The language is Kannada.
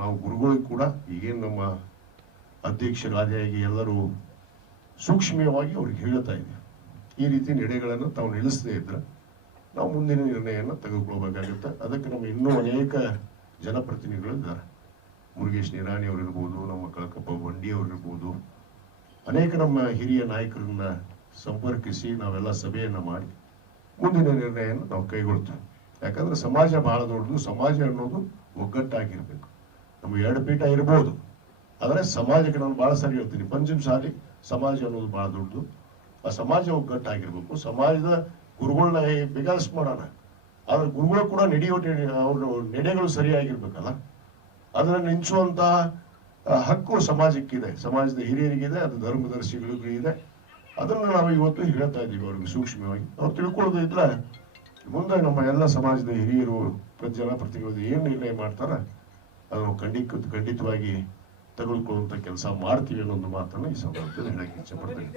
ನಾವು ಗುರುಗಳಿಗೆ ಕೂಡ ಈಗೇನು ನಮ್ಮ ಅಧ್ಯಕ್ಷರಾದಿಯಾಗಿ ಎಲ್ಲರೂ ಸೂಕ್ಷ್ಮವಾಗಿ ಅವ್ರಿಗೆ ಹೇಳ್ತಾ ಇದ್ದೀವಿ. ಈ ರೀತಿ ನಡೆಗಳನ್ನು ತಾವು ನಿಲ್ಲಿಸದೇ ಇದ್ರೆ ನಾವು ಮುಂದಿನ ನಿರ್ಣಯವನ್ನು ತೆಗೆದುಕೊಳ್ಬೇಕಾಗುತ್ತೆ. ಅದಕ್ಕೆ ನಮ್ಮ ಇನ್ನೂ ಅನೇಕ ಜನಪ್ರತಿನಿಧಿಗಳು ಇದ್ದಾರೆ. ಮುರುಗೇಶ್ ನಿರಾಣಿ ಅವರಿರ್ಬೋದು ನಮ್ಮ ಕಳಕಪ್ಪ ಬಂಡಿ ಅವರು ಇರ್ಬೋದು. ಅನೇಕ ನಮ್ಮ ಹಿರಿಯ ನಾಯಕರನ್ನ ಸಂಪರ್ಕಿಸಿ ನಾವೆಲ್ಲ ಸಭೆಯನ್ನ ಮಾಡಿ ಮುಂದಿನ ನಿರ್ಣಯವನ್ನು ನಾವು ಕೈಗೊಳ್ತೇವೆ. ಯಾಕಂದ್ರೆ ಸಮಾಜ ಬಹಳ ದೊಡ್ಡದು, ಸಮಾಜ ಅನ್ನೋದು ಒಗ್ಗಟ್ಟಾಗಿರ್ಬೇಕು. ನಮ್ಗೆ ಎರಡು ಪೀಠ ಇರ್ಬೋದು. ಆದರೆ ಸಮಾಜಕ್ಕೆ ನಾನು ಬಹಳ ಸರಿ ಹೇಳ್ತೀನಿ. ಪಂಚಮ ಸಾಲಿ ಸಮಾಜ ಅನ್ನೋದು ಬಹಳ ದೊಡ್ಡದು. ಆ ಸಮಾಜ ಒಗ್ಗಟ್ಟಾಗಿರ್ಬೇಕು ಸಮಾಜದ ಗುರುಗಳನ್ನ ಬಿಗಾಸ್ ಮಾಡೋಣ. ಆದ್ರೆ ಗುರುಗಳು ಕೂಡ ನಡೆಯೋ ಅವ್ರ ನಡೆಗಳು ಸರಿಯಾಗಿರ್ಬೇಕಲ್ಲ. ಅದನ್ನ ನಿಂಚುವಂತಹ ಹಕ್ಕು ಸಮಾಜಕ್ಕಿದೆ. ಸಮಾಜದ ಹಿರಿಯರಿಗಿದೆ, ಅದು ಧರ್ಮದರ್ಶಿಗಳಿಗೂ ಇದೆ. ಅದನ್ನು ನಾವು ಇವತ್ತು ಹೇಳ್ತಾ ಇದ್ದೀವಿ ಅವ್ರಿಗೆ ಸೂಕ್ಷ್ಮವಾಗಿ. ಅವ್ರು ತಿಳ್ಕೊಳ್ಳೋದು ಇದ್ರೆ ಮುಂದೆ ನಮ್ಮ ಎಲ್ಲ ಸಮಾಜದ ಹಿರಿಯರು ಜನಪ್ರತಿನಿಧಿಗಳು ಏನು ನಿರ್ಣಯ ಮಾಡ್ತಾರ? ಅದು ಖಂಡಿತ ಖಂಡಿತವಾಗಿ ತೆಗೆದುಕೊಳ್ಳುವಂತ ಕೆಲಸ ಮಾಡ್ತೀವಿ ಅನ್ನೋ ಒಂದು ಮಾತನ್ನ ಈ ಸಂದರ್ಭದಲ್ಲಿ ಹೇಳಕ್ಕೆ ಇಚ್ಛಪಡ್ತೇನೆ